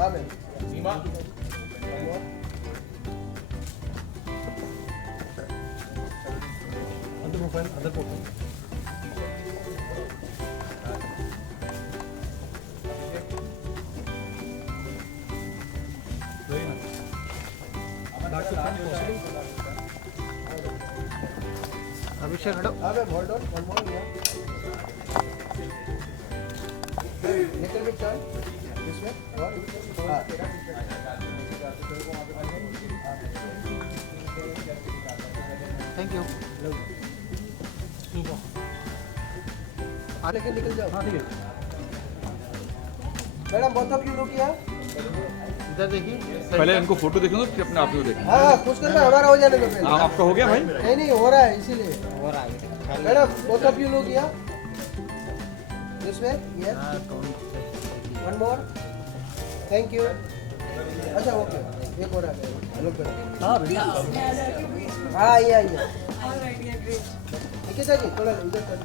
हाँ मैम सीमा other profile अभिषेक हटो हाँ ma'am hold on one more yeah little bit turn this way और हाँ थैंक यू लेके निकल जाओ हाँ ठीक है मैडम बहुत ऑफ यू लोग किया इधर देखिए पहले इनको फोटो देखो फिर अपने आप को देखो। हाँ कुछ करना हमारा हो जाने दो पहले हाँ आपका हो गया भाई। नहीं हो रहा है इसीलिए madam both of you look here this way yes one more thank you अच्छा ओके एक और आ गया लोग करो हाँ भैया हाँ ये निकिता जी थोड़ा इधर कर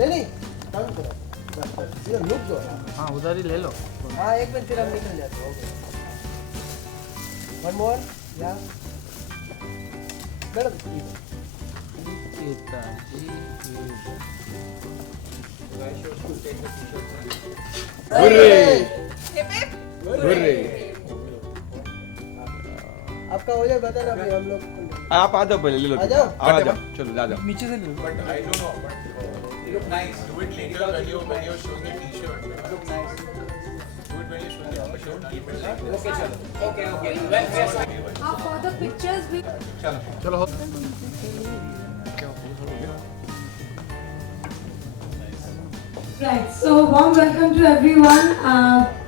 नहीं काम करो इधर लुक दो हाँ उधर ही ले लो हाँ एक मिनट फिर हम निकल जाते हैं ओके वन मोर या मैडम हुर्रे। आपका हो जाए बता ना अभी हम लोग आप आ जाओ पहले ले लो। आ जाओ। आ जाओ चलो आ जाओ। नीचे से ले लो but I don't know but you look nice do it later when you're showing your t-shirt you look nice do it when you're showing your shirt okay chalo okay For the pictures we चलो हो Right, so warm welcome to everyone.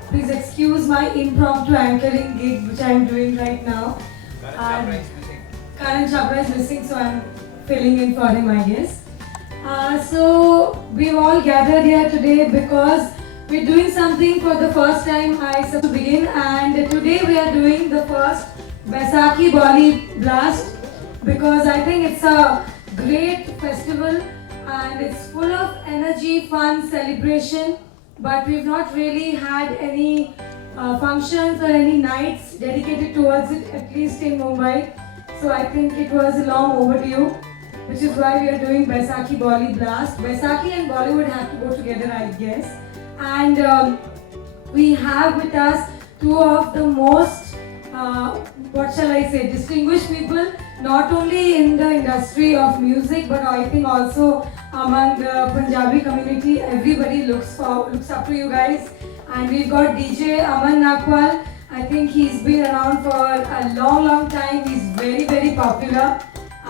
Please excuse my impromptu anchoring gig which I am doing right now. Karan Chhabra is missing, so I am filling in for him, I guess. So we've all gathered here today because we're doing something for the first time. I to begin, and today we are doing the first Baisakhi Bali Blast because I think it's a great festival. And it's full of energy, fun, celebration. But we've not really had any functions or any nights dedicated towards it, at least in Mumbai. So I think it was long overdue, which is why we are doing Baisakhi Bali Blast. Baisakhi and Bollywood have to go together, I guess. And we have with us two of the most, what shall I say, distinguished people, not only in the industry of music, but I think also among the Punjabi community. Everybody looks up to you guys. And we've got DJ Aman Nakwal. I think he's been around for a long time. He's very popular,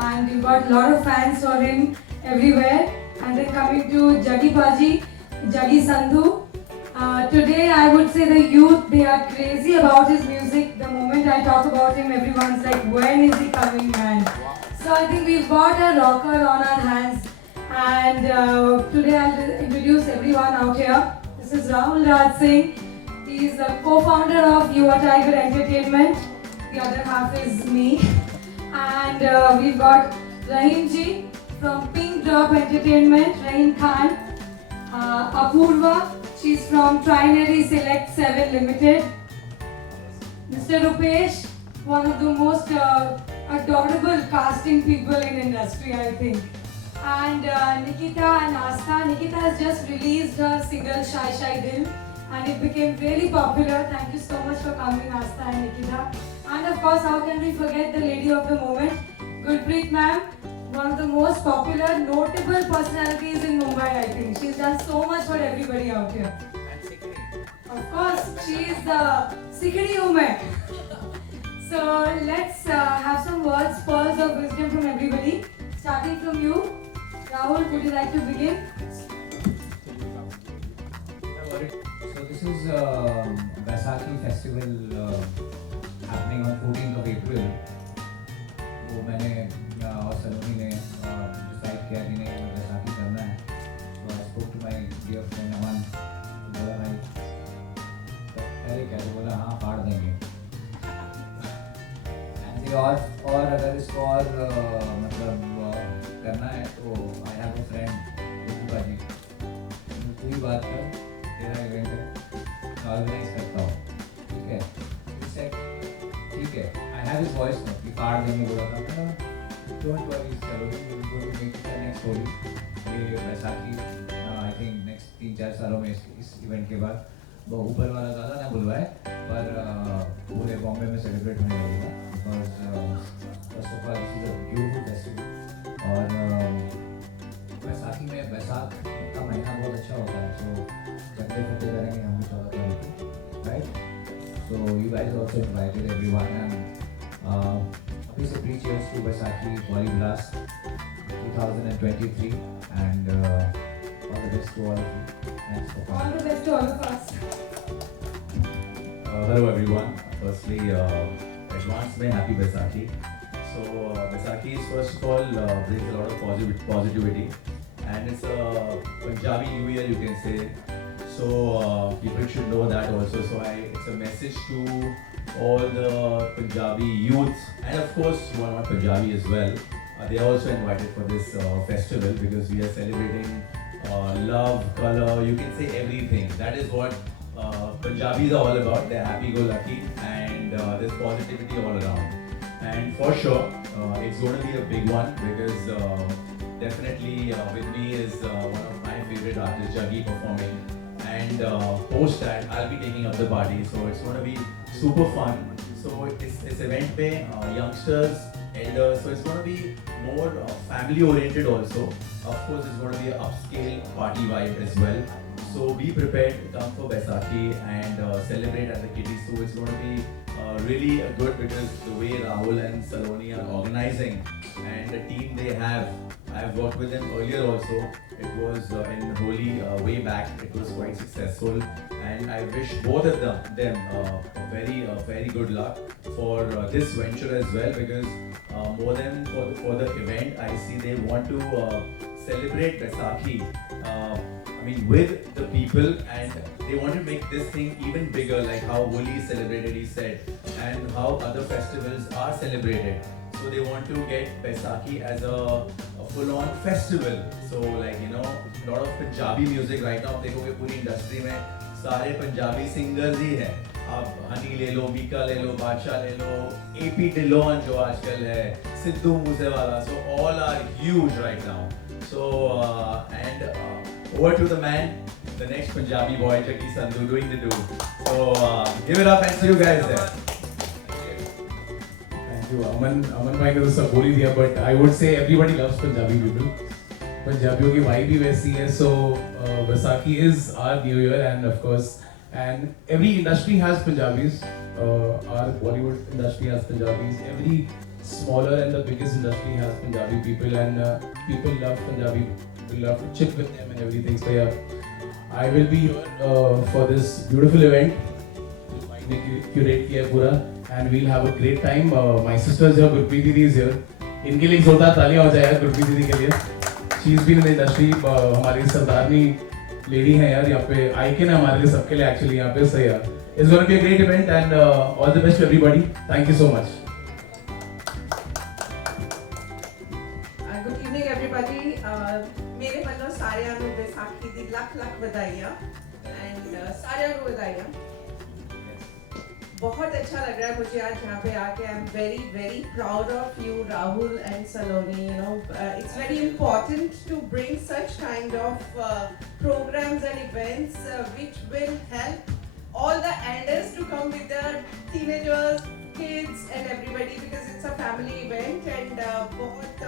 and we've got a lot of fans for him everywhere. And then coming to Jaggi Paji, Jaggi Sandhu. Today I would say the youth, they are crazy about his music. The moment I talk about him, everyone's like, when is he coming, man? So I think we've got a rocker on our hands. And today I'll introduce everyone out here. This is Rahul Raj Singh. He is the co-founder of Yuva Tiger Entertainment. The other half is me. And we've got Rahim Ji from Pink Drop Entertainment, Rahim Khan. Apurva, she's from Trinary Select 7 Limited. Mr. Rupesh, one of the most adorable casting people in industry, I think. And Nikita and Asta. Nikita has just released her single Shy Shy Dil, and it became really popular. Thank you so much for coming, Asta and Nikita. And of course, how can we forget the lady of the moment, Gurpreet ma'am, one of the most popular, notable personalities in Mumbai, I think. She's done so much for everybody out here. and Sikri Of course, she is the Sikri woman. So let's have some words, pearls of wisdom from everybody. Starting from you. Rahul, would you like to begin? So this is Baisakhi festival happening on 14th of April. वो मैंने और सलोनी ने decide किया कि नहीं हमें बैसाखी करना है. So I spoke to my dear friend Aman. बोला भाई पहले क्या तो बोला हाँ फाड़ देंगे. और अगर इसको और मतलब करना है तो आई हैव अ फ्रेंड रूपा जी, तू ही बात कर, तेरा इवेंट है, ऑर्गेनाइज करता हूँ. his voice no कि फाड़ देंगे बोला था don't worry चलो we will go to make the next Holi ये बैसाखी I think next 3-4 सालों में इस इवेंट के बाद वो ऊपर वाला ज़्यादा ना बुलवाए पर पूरे बॉम्बे में सेलिब्रेट होने लगेगा because first of all this is a beautiful festival और बैसाखी में बैसाख का महीना बहुत अच्छा होता है so चकले फटे करेंगे हम भी 14 तारीख को right so you guys also invited everyone and अभी से pre-cheers to Baisakhi Holi Blast 2023 and all the best to all of you. Thanks for coming. All the best to all of us. Hello everyone. Firstly, advance mein happy Baisakhi. So Baisakhi is first of all brings a lot of positivity, and it's a Punjabi New Year you can say. So people should know that also. So it's a message to all the Punjabi youths, and of course who are not Punjabi as well. They are also invited for this festival because we are celebrating love, color, you can say everything. That is what Punjabis are all about. They're happy-go-lucky and there's positivity all around. And for sure, it's going to be a big one because definitely with me is one of my favorite artists, Jaggi, performing. And post that, I'll be taking up the party. So it's going to be super fun. So it's event pe youngsters, elders. So it's going to be more family oriented also. Of course, it's going to be an upscale party vibe as well. So be prepared to come for Baisakhi and celebrate at the Kitty. So it's going to be really good because the way Rahul and Saloni are organizing and the team they have, I've worked with them earlier also. It was in Holi way back. It was quite successful, and I wish both of them very good luck for this venture as well because more than for the event, I see they want to celebrate Baisakhi. I mean, with the people, and they want to make this thing even bigger, like how Holi is celebrated, he said, and how other festivals are celebrated. So they want to get Baisakhi as a full-on festival. So like a lot of Punjabi music right now. देखोगे पूरी industry में सारे Punjabi singers ही हैं. आप हनी ले लो, मीका ले लो, बादशाह ले लो, AP Dillon जो आजकल है, Sidhu Moosewala. So all are huge right now. So and over to the man, the next Punjabi boy, Jaggi Sandhu, doing the do. So give it up and see you guys there. Thank you. Aman bhai ने तो सब बोल ही दिया, but I would say everybody loves Punjabi people. पंजाबियों की vibe ही वैसी है. So Baisakhi is our New Year, and of course, and every industry has Punjabis. Our Bollywood industry has Punjabis. Every smaller and the biggest industry has Punjabi people, and people love Punjabi. People love to chip with them and everything. So yeah, I will be here for this beautiful event. Curate किया पूरा, and we'll have a great time. My sister जो गुरप्रीत दीदी is here. इनके लिए जोरदार तालियां हो जाएगा गुरप्रीत दीदी के लिए. She's been in the industry. हमारी सरदारनी लेडी है यार, यहाँ पे आइकन है हमारे लिए सबके लिए actually यहाँ पे. So yeah, it's going to be a great event, and all the best to everybody. Thank you so much. Good evening everybody. मेरे ਵੱਲੋਂ ਸਾਰਿਆਂ ਨੂੰ ਵਿਸਾਖੀ ਦੀ ਲੱਖ ਵਧਾਈਆਂ and ਸਾਰਿਆਂ ਨੂੰ ਵਧਾਈਆਂ. बहुत अच्छा लग रहा है मुझे आज यहाँ पे आके. I'm very proud of you, Rahul and Saloni. It's very important to bring such kind of programs and events which will help all the elders to come with their teenagers, kids and everybody because it's a family event. And बहुत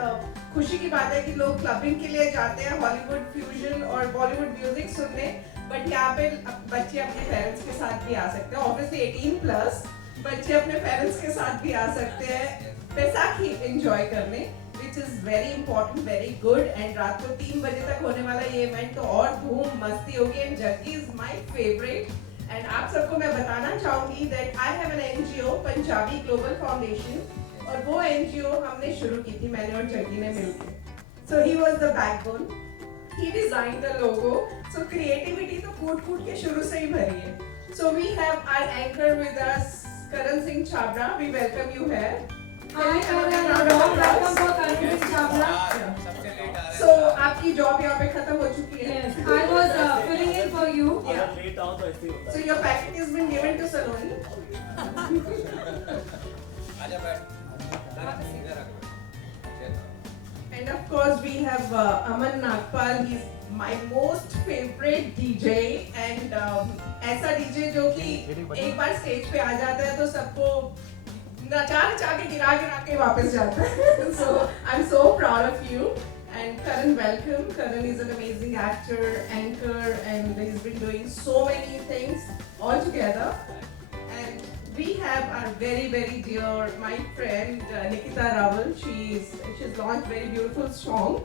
खुशी की बात है कि लोग clubbing के लिए जाते हैं हॉलीवुड फ्यूजन और बॉलीवुड म्यूजिक सुनने, बट यहाँ पे बच्चे अपने पेरेंट्स के साथ भी आ सकते हैं. ऑब्वियसली 18+ बच्चे अपने पेरेंट्स के साथ भी आ सकते हैं बैसाखी एंजॉय करने, which is very important, very good. And रात को 3 बजे तक होने वाला ये इवेंट तो और धूम मस्ती होगी. And Jaggi is my favourite. And आप सबको मैं बताना चाहूंगी that I have an NGO, Punjabi global foundation, और वो NGO हमने शुरू की थी मैंने और जग्गी ने मिलकर. So he was the backbone. He designed the logo. So creativity तो कूट के शुरू से ही भरी है. So we have our anchor with us, Karan Singh Chhabra. We welcome you here. Hi Karan, welcome for Karan Singh Chhabra. So आपकी job यहाँ पे खत्म हो चुकी है. Yes, I was filling in for you. So your package has been given to Saloni. आजा बैठ इधर आ And of course we have Aman Nagpal. He's my most favorite DJ and ऐसा DJ जो कि एक बार स्टेज पे आ जाता है तो सबको नचा के गिरा के वापस जाता है. So I'm so proud of you. And Karan, welcome. Karan is an amazing actor, anchor, and he's been doing so many things all together. And we have our very, very dear, my friend Nikita Rawal. She's launched very beautiful song.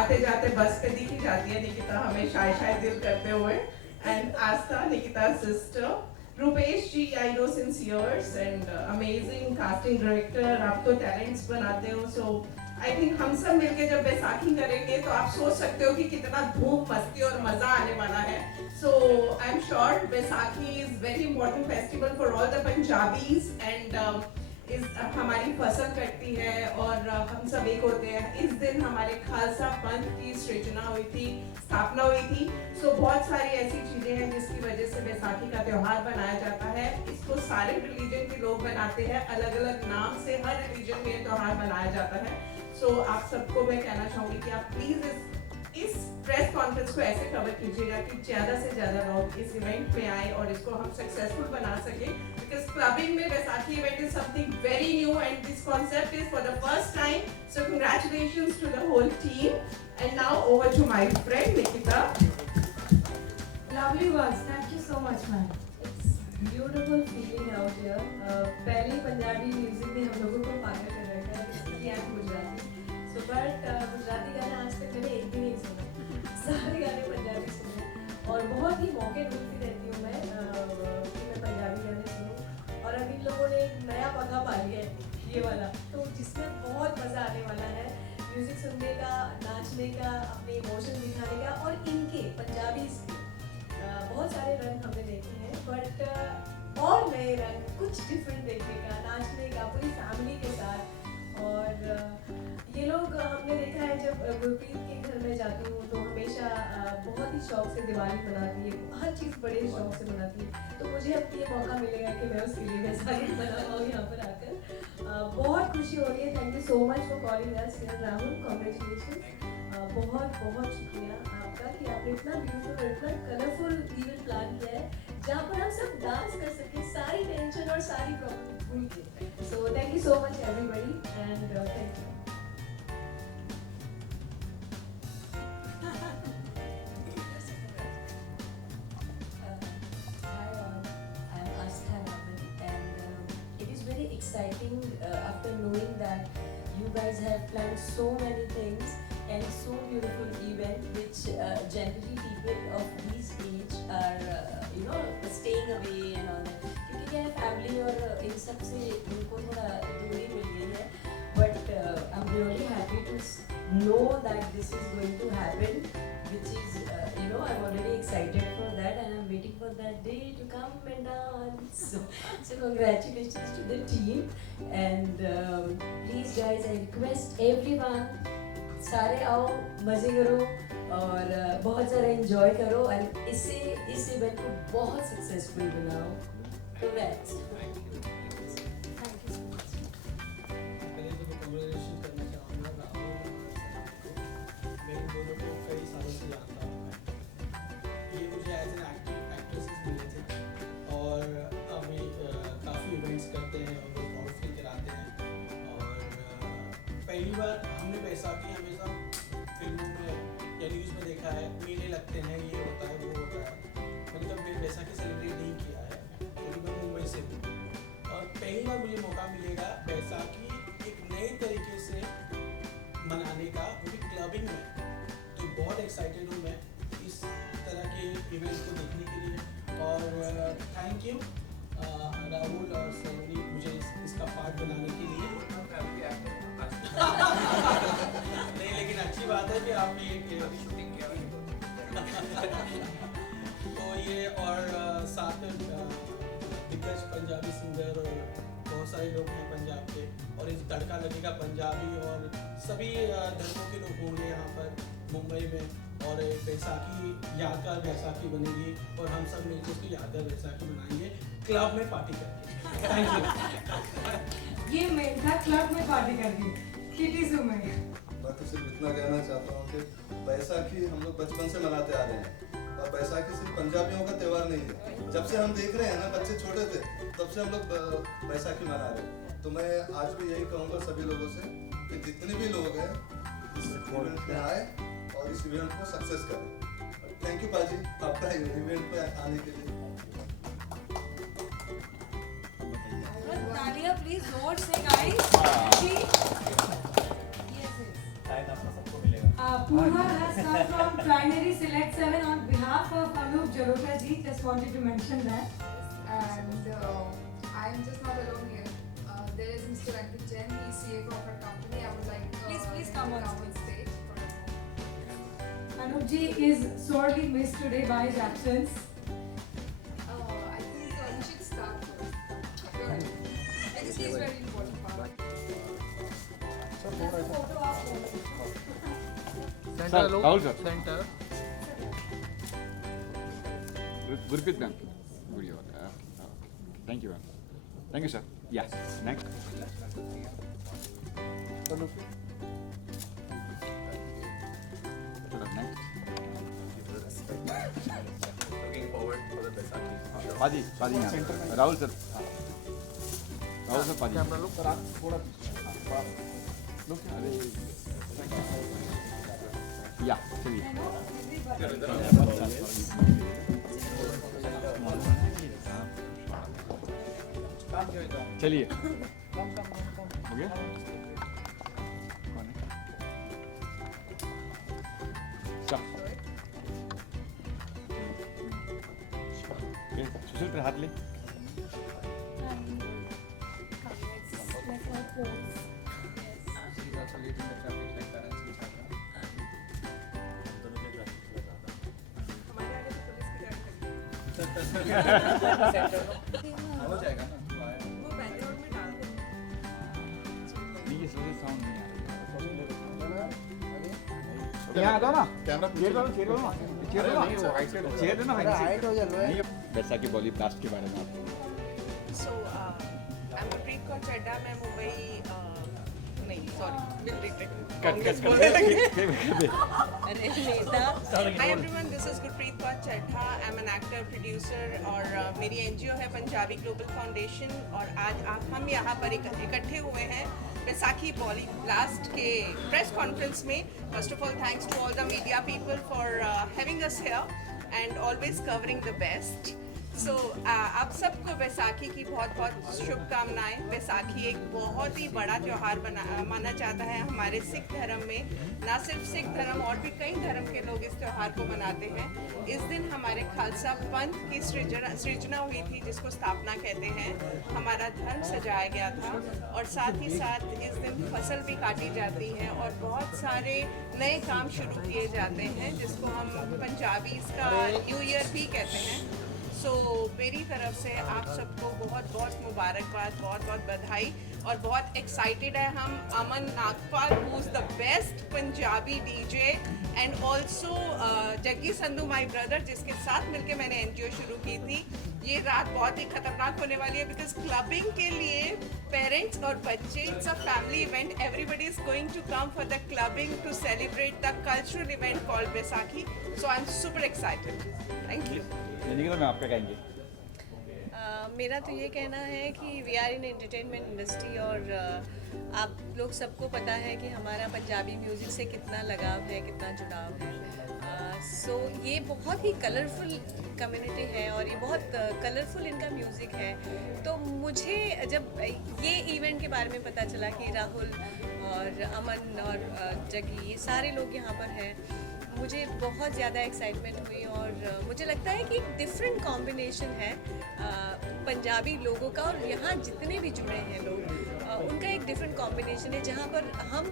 आते जाते बस पे दिखी जाती है निकिता हमें शायद दिल करते हुए. And Asta, Nikita's sister. Rupesh ji, I know since years, and amazing casting director. आप तो talents बनाते हो, so I think हम सब मिलके जब बैसाखी करेंगे तो आप सोच सकते हो कि कितना धूम मस्ती और मजा आने वाला है. So I'm sure Baisakhi is very important festival for all the Punjabis and इस हमारी फसल कटती है और हम सब एक होते हैं. इस दिन हमारे खालसा पंथ की सृजना हुई थी, स्थापना हुई थी. So बहुत सारी ऐसी चीजें हैं जिसकी वजह से बैसाखी का त्योहार बनाया जाता है. इसको सारे रिलीजन के लोग बनाते हैं, अलग अलग नाम से हर रिलीजन में ये त्योहार मनाया जाता है. So आप सबको मैं कहना चाहूँगी कि आप प्लीज इस प्रेस कॉन्फ्रेंस को ऐसे कवर कीजिएगा कि ज़्यादा से ज़्यादा लोग इस इवेंट में आए और इसको हम सक्सेसफुल बना सके. बिकॉज क्लबिंग में Baisakhi event is something very new and this concept is for the first time. So congratulations to the whole team. And now over to my friend Nikita. Lovely words. Thank you so much, man. It's beautiful feeling out here. पहले Punjabi music ने हम लोगों को पागल कर रखा है, इसलिए आज गुजराती. So but गुजराती गाना आज तक मैंने एक भी नहीं सुना. सारे गाने पंजाबी सुने और बहुत ही मौके ढूंढती रहती हूँ मैं कि मैं पंजाबी गाने सुनूं. और अब इन लोगों ने एक नया मौका पा लिया है ये वाला, तो जिसमें बहुत मज़ा आने वाला है म्यूजिक सुनने का, नाचने का, अपने इमोशन दिखाने का. और इनके पंजाबी बहुत सारे रंग हमने देखे हैं, बट और नए रंग, कुछ डिफरेंट देखने का, नाचने का पूरी फैमिली के साथ. और ये लोग हमने देखा है जब गुरप्रीत के घर में जाती हूँ तो हमेशा बहुत ही शौक से दिवाली मनाती है, हर चीज़ बड़े शौक से मनाती है. तो मुझे अब ये मौका मिलेगा कि मैं उसके लिए बैसाखी मना पाऊँ यहाँ पर आकर. बहुत खुशी हो रही है. Thank you so much for calling us Rahul. Congratulation. बहुत बहुत शुक्रिया आपका कि आपने इतना ब्यूटीफुल, इतना कलरफुल इवेंट प्लान किया है जहाँ पर हम सब डांस कर सकें, सारी टेंशन और सारी प्रॉब्लम भूल के. So thank you so much everybody and thank you. Exciting after knowing that you guys have planned so many things and so beautiful event which generally people of this age are staying away and all that, क्योंकि क्या है family और इन सब से उनको थोड़ा दूरी मिल गई है. But I'm really happy to know that this is going to happen, which is I'm already excited for that and I'm waiting for that day to come and dance. So congratulations to the team and please guys, I request everyone, सारे आओ, मजे करो और बहुत सारा enjoy करो और इस इवेंट को बहुत सक्सेसफुल बनाओ. Congrats. Thank you so much. पहले तो मैं कांग्रेचुलेशन करना चाहूँगा राहुल और सैम को. मैं इन दोनों को कई सालों से जानता हूँ. ये मुझे एज एन एक्ट्रेसेस मिले थे और अभी काफ़ी इवेंट्स करते हैं और वो प्राउड फील कराते हैं. और पहली बार हमने बैसाखी हमेशा फिल्मों में या न्यूज़ में देखा है, मेले लगते हैं, ये होता है, वो होता है. मैंने कभी बैसाखी सेलिब्रेट नहीं किया है क्योंकि मैं मुंबई से हूँ. और पहली बार मुझे मौका मिलेगा बैसाखी एक नए तरीके से मनाने का, वो भी क्लबिंग में. तो बहुत एक्साइटेड हूँ मैं इस तरह के इवेंट को देखने के लिए. और थैंक यू राहुल और सलोनी मुझे इसका पार्ट बनाने के लिए. नहीं, लेकिन अच्छी बात है कि आपने एक शूटिंग किया. तो ये और साथ में दिग्गज पंजाबी सिंगर और बहुत सारे लोग हैं पंजाब के, और इस तड़का लगेगा पंजाबी और सभी धर्मों के लोग होंगे यहाँ पर मुंबई में. और बैसाखी यादगार बैसाखी बनेगी और हम सब मिलकर उसकी यादगार बैसाखी मनाएंगे क्लब में पार्टी करके. Thank you. ये मेन था, क्लब में पार्टी कर दी किटी सू में। मैं तो सिर्फ इतना कहना चाहता हूँ कि बैसाखी हम लोग बचपन से मनाते आ रहे हैं और बैसाखी सिर्फ पंजाबियों का त्यौहार नहीं है। जब से हम देख रहे हैं ना, बच्चे छोटे थे तब से हम लोग बैसाखी मना रहे हैं। तो मैं आज भी यही कहूँगा सभी लोगों से कि जितने भी लोग हैं इस इवेंट में आए और इस इवेंट को सक्सेस करें। थैंक यू पाजी आपका इवेंट पे आने के लिए। तालियां प्लीज जोर से guys. Pooja has come from Primary Select 7 on behalf of Anup Jarota ji. Just wanted to mention that. And I am just not alone here. There is Mr. Ankit Jain, he is CFO of our company. I would like Please come on stage. Anup ji is sorely missed today by his absence. I think we should start first. Go ahead. Because he is very important part. Center look. Rahul sir. Center. Gurpreet ma'am. Video. Thank you ma'am. Thank you sir. Yes. Next. Next. Looking forward for the Baisakhi. Padi यहाँ. Rahul sir. Rahul sir Padi. Camera look. थोड़ा. Look. या चलिए चलिए हो गया। सुशील पर हाथ ले। हो जाएगा ना, वो बैकग्राउंड में डाल दो। नहीं साउंड नहीं आ रहा। यहाँ दो ना कैमरा, चेयर दो ना, चेयर दो ना, हाइट हो जाए। बैसाखी बॉली ब्लास्ट के बारे में आप। So I'm Gurpreet Kaur Chadha. मैं मुंबई नहीं sorry Hi everyone, this is Gurpreet Kaur Chadha. I'm an actor, producer और मेरी NGO है पंजाबी ग्लोबल फाउंडेशन और आज हम यहाँ पर इकट्ठे हुए हैं बैसाखी बॉली ब्लास्ट के प्रेस कॉन्फ्रेंस में. First of all thanks to all the media people for having us here and always covering the best. So आप सबको बैसाखी की बहुत बहुत शुभकामनाएं. बैसाखी एक बहुत ही बड़ा त्यौहार माना जाता है हमारे सिख धर्म में. ना सिर्फ सिख धर्म और भी कई धर्म के लोग इस त्यौहार को मनाते हैं. इस दिन हमारे खालसा पंथ की सृजना हुई थी जिसको स्थापना कहते हैं. हमारा धर्म सजाया गया था और साथ ही साथ इस दिन फसल भी काटी जाती है और बहुत सारे नए काम शुरू किए जाते हैं जिसको हम पंजाबी इसका न्यू ईयर भी कहते हैं. सो मेरी तरफ से आप सबको बहुत बहुत मुबारकबाद, बहुत बहुत बधाई और बहुत एक्साइटेड है हम. Aman Nagpal who is the best Punjabi DJ and also Jaggi Sandhu my brother जिसके साथ मिलके मैंने एनजीओ शुरू की थी. ये रात बहुत ही खतरनाक होने वाली है बिकॉज क्लबिंग के लिए पेरेंट्स और बच्चे, it's a family event. Everybody is going to come for the clubbing to celebrate the cultural event called Baisakhi. So I am super excited. Thank you. मैं आपका कहेंगे. मेरा तो ये कहना है कि we are in entertainment industry और आप लोग सबको पता है कि हमारा पंजाबी म्यूज़िक से कितना लगाव है, कितना जुड़ाव है. सो ये बहुत ही कलरफुल कम्युनिटी है और ये बहुत कलरफुल इनका म्यूज़िक है. तो मुझे जब ये इवेंट के बारे में पता चला कि राहुल और अमन और जग्गी ये सारे लोग यहाँ पर हैं, मुझे बहुत ज़्यादा एक्साइटमेंट हुई और मुझे लगता है कि एक डिफरेंट कॉम्बिनेशन है पंजाबी लोगों का और यहाँ जितने भी जुड़े हैं लोग उनका एक डिफरेंट कॉम्बिनेशन है जहाँ पर हम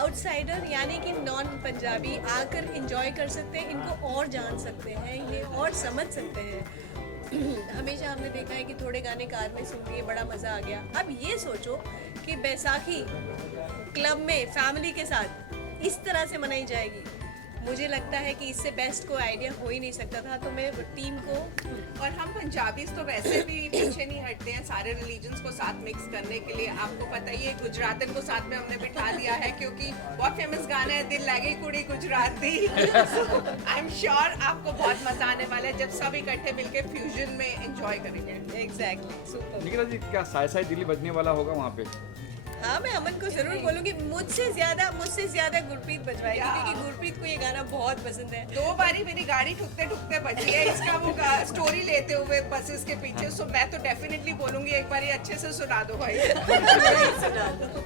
आउटसाइडर यानी कि नॉन पंजाबी आकर इंजॉय कर सकते हैं, इनको और जान सकते हैं, इन्हें और समझ सकते हैं. हमेशा हमने देखा है कि थोड़े गाने कार में सुन लिए, बड़ा मज़ा आ गया. अब ये सोचो कि बैसाखी क्लब में फैमिली के साथ इस तरह से मनाई जाएगी मुझे लगता है कि इससे बेस्ट कोई आइडिया हो ही नहीं सकता था। तो मैं टीम को, और हम पंजाबीज तो वैसे भी पीछे नहीं हटते हैं सारे रिलीजन्स को साथ मिक्स करने के लिए। आपको पता ही है गुजरातन को साथ में हमने बिठा दिया है क्योंकि बहुत फेमस गाना है दिल लागे कुड़ी गुजराती। आई एम श्योर आपको बहुत मजा आने वाला है जब सब इकट्ठे मिलके फ्यूजन में एंजॉय करेंगे। Exactly super. निकिता जी क्या साय साय दिल्ली बजने वाला होगा वहाँ पे? हाँ, मैं अमन को जरूर बोलूंगी मुझसे ज्यादा गुरप्रीत बजवाएगी क्योंकि गुरप्रीत को ये गाना बहुत पसंद है। 2 बारी मेरी गाड़ी ठुकते बची है इसका वो स्टोरी लेते हुए बसेस के पीछे। सो मैं तो डेफिनेटली बोलूंगी एक बार अच्छे से सुना दो भाई। सुना दो।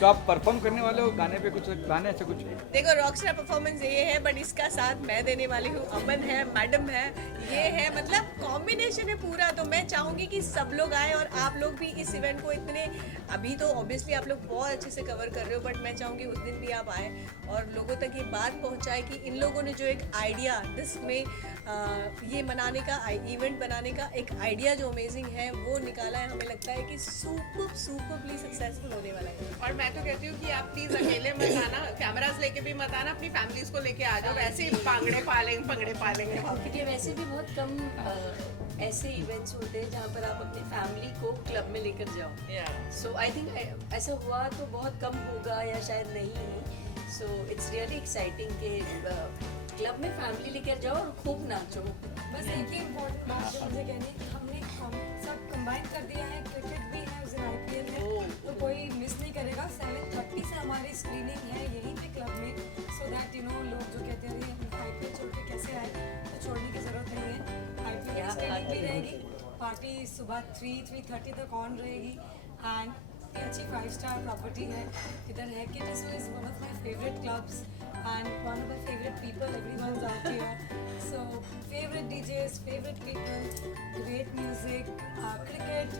तो आप परफॉर्म करने वाले हो गाने पे, कुछ गाने ऐसे कुछ? देखो रॉकस्टार परफॉर्मेंस ये है, बट इसका साथ मैं देने वाली हूँ, अमन है, मैडम है, ये है, मतलब कॉम्बिनेशन है पूरा। तो मैं चाहूँगी कि सब लोग आए और आप लोग भी इस इवेंट को इतने, अभी तो ऑब्वियसली आप लोग बहुत अच्छे से कवर कर रहे हो, बट मैं चाहूँगी उस दिन भी आप आए और लोगों तक ये बात पहुँचाए कि इन लोगों ने जो एक आइडिया दिस में ये मनाने का, इवेंट बनाने का एक आइडिया जो अमेजिंग है वो निकाला है। हमें लगता है कि सुपरली सक्सेसफुल होने वाला है। और मैं तो कहती हूँ कि आप प्लीज अकेले मत आना, कैमरास लेके भी मत आना, अपनी फैमिलीज को लेके आ जाओ। वैसे ही पगड़े पालेंगे क्योंकि वैसे भी बहुत कम ऐसे इवेंट्स होते हैं जहाँ पर आप अपनी फैमिली को क्लब में लेकर जाओ। सो आई थिंक ऐसा हुआ तो बहुत कम होगा या शायद नहीं। सो इट्स रियली एक्साइटिंग कि क्लब में फैमिली लेकर जाओ और खूब नाचो। बस एक ही इम्पोर्टेंट बात जो मुझे कहनी है कि हमने सब कंबाइन कर दिया है, क्रिकेट भी है, उस दिन IPL है, तो कोई मिस नहीं करेगा। 7:30 से हमारी स्क्रीनिंग है यहीं पे क्लब में, सो दैट लोग जो कहते हैं IPL छोड़ के कैसे आए, तो छोड़ने की ज़रूरत नहीं है। IPL की स्क्रीनिंग भी रहेगी, पार्टी सुबह 3:30 तक ऑन रहेगी एंड अच्छी 5-star प्रॉपर्टी है। इधर है कि this is one of my favourite clubs and one of my favorite people, everyone's out here. So favorite DJs, favorite people, great music, cricket,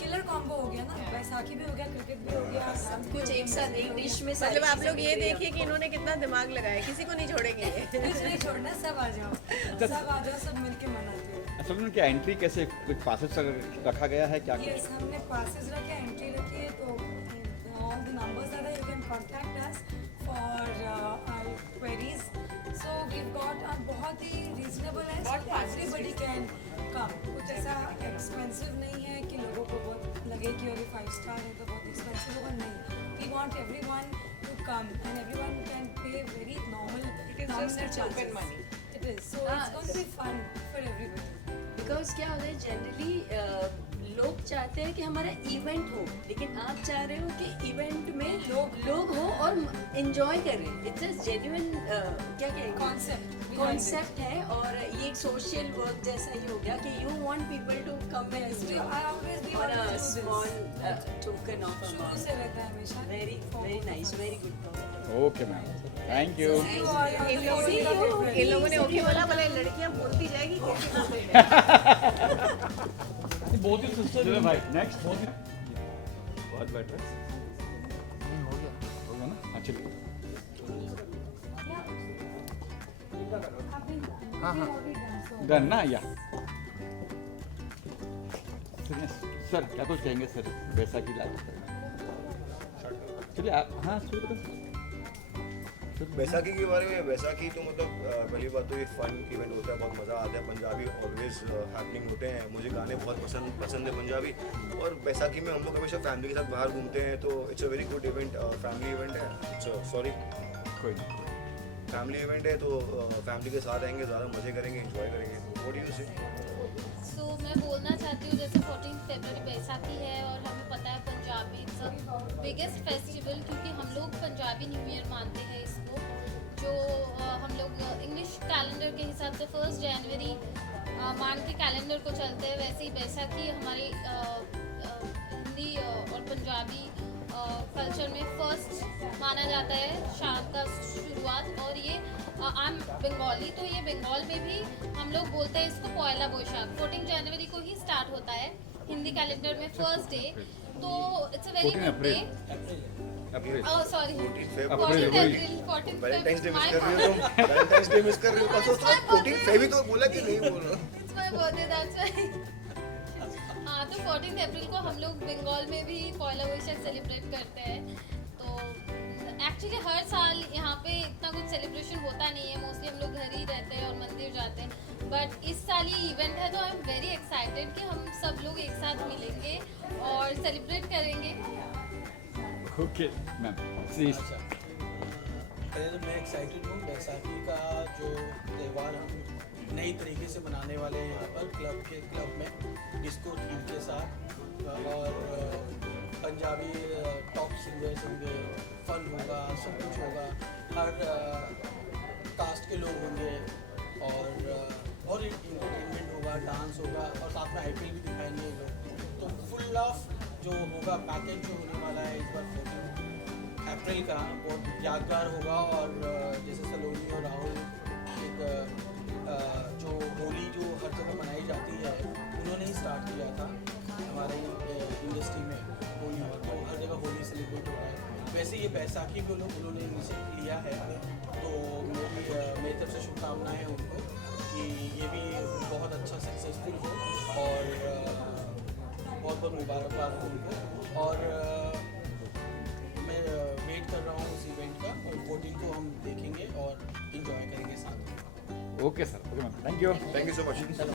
killer combo हो गया ना, बैसाखी भी हो गया, क्रिकेट भी हो गया, कुछ एक साथ एक डिश में। मतलब आप लोग ये देखिए कि इन्होंने कितना दिमाग लगाया, किसी को नहीं छोड़ेंगे। कुछ नहीं छोड़ना, सब आ जाओ, सब मिलके मनाते हैं। असल में क्या एंट्री कैसे, कुछ पासेस रखा गया है क्या? Yes, हमने passes रखे, एंट्री रखी है, तो all the numbers are there, you can contact us for our queries. So we've got बहुत ही reasonable है, so everybody can come. कुछ ऐसा expensive नहीं है कि लोगों को बहुत लगे कि अरे 5-star है तो बहुत expensive होगा, नहीं. We want everyone to come and everyone can pay very normal. It is just open money. It is. So it's going to be fun for everybody. Because क्या होता है जनरली लोग चाहते हैं कि हमारा इवेंट हो, लेकिन आप चाह रहे हो कि इवेंट में लोग हो और एंजॉय करें। इट्स अ जेन्युइन क्या कॉन्सेप्ट है और ये एक सोशल वर्क जैसा ही हो गया कि you want people to come और अ स्मॉल टोकन ऑफ शुरू से रहता है हमेशा। Very nice, very good. Okay ma'am, thank you. इन लोगों ने ओके बोला, बोले लड़कियां बोलती जाएगी। बहुत ही सिस्टर भाई, नेक्स्ट बहुत बेटर होगा ना। अच्छा हाँ डन ना या सर क्या कुछ कहेंगे सर वैसा की लाइफ? चलिए आप हाँ बैसाखी के बारे में। बैसाखी तो मतलब पहली बात तो ये फन इवेंट होता है, बहुत मज़ा आता है। पंजाबी ऑलवेज हैपनिंग होते हैं, मुझे गाने बहुत पसंद है पंजाबी। और बैसाखी में हम लोग हमेशा फैमिली के साथ बाहर घूमते हैं, तो it's a very good event, family event है। सॉरी कोई फैमिली इवेंट है, तो फैमिली के साथ आएंगे, ज़्यादा मज़े करेंगे, एंजॉय करेंगे। व्हाट डू यू से? सो मैं बोलना चाहती हूँ जैसे 14 फरवरी बैसाखी है और हमें पता है पंजाबी बिगेस्ट फेस्टिवल, क्योंकि हम लोग पंजाबी न्यू ईयर मानते हैं इसको, जो हम लोग इंग्लिश कैलेंडर के हिसाब से 1 जनवरी मान के कैलेंडर को चलते हैं, वैसे ही बैसाखी हमारी हिंदी और पंजाबी कल्चर में फर्स्ट माना जाता है, शाम का शुरुआत। और ये आई एम बंगाली, तो ये बंगाल में भी हम लोग बोलते हैं इसको पहला बोईशाख। 14 जनवरी को ही स्टार्ट होता है हिंदी कैलेंडर में फर्स्ट डे, तो it's a very good day. Oh sorry 14 April Valentine's day miss कर रही हो तुम। वैलेंटाइंस डे मिस कर रही हो, तो 14 फेवी तो बोला कि नहीं बोला। It's my birthday that's why. हाँ, तो 14 अप्रैल को हम लोग बंगाल में भी पहला बोईशाख सेलिब्रेट करते हैं। तो एक्चुअली हर साल यहाँ पे इतना कुछ सेलिब्रेशन होता नहीं है, मोस्टली हम लोग घर ही रहते हैं और मंदिर जाते हैं, बट इस साल ये इवेंट है तो आई एम वेरी एक्साइटेड कि हम सब लोग एक साथ मिलेंगे और सेलिब्रेट करेंगे। Okay ma'am please. पहले तो मैं एक्साइटेड हूँ, बैसाखी का जो त्यौहार हम नई तरीके से मनाने वाले हैं यहाँ पर क्लब में डिस्को थीम के साथ, और पंजाबी टॉप सिंगर्स होंगे, फन होगा, सब कुछ होगा, हर कास्ट के लोग होंगे और इंटरटेनमेंट होगा, डांस होगा और साथ में IPL भी दिखाएंगे लोग। तो फुल ऑफ जो होगा पैकेज जो होने वाला है इस बार 14 अप्रैल का बहुत यादगार होगा। और जैसे सलोनी और राहुल एक जो होली जो हर जगह मनाई जाती है उन्होंने ही स्टार्ट किया था हमारे इंडस्ट्री में होली, तो हर जगह होली सेलिब्रेट हो रहा है, वैसे ये बैसाखी को लोग उन्होंने इनिशिएट लिया है। तो मेरी तरफ से शुभकामनाएं हैं उनको कि ये भी बहुत अच्छा सक्सेसफुल हो और बहुत बहुत मुबारकबाद हो उनको। और मैं वेट कर रहा हूँ इस इवेंट का, और 14 को हम देखेंगे और इंजॉय करेंगे साथ में। Okay sir, okay ma'am, thank you so much.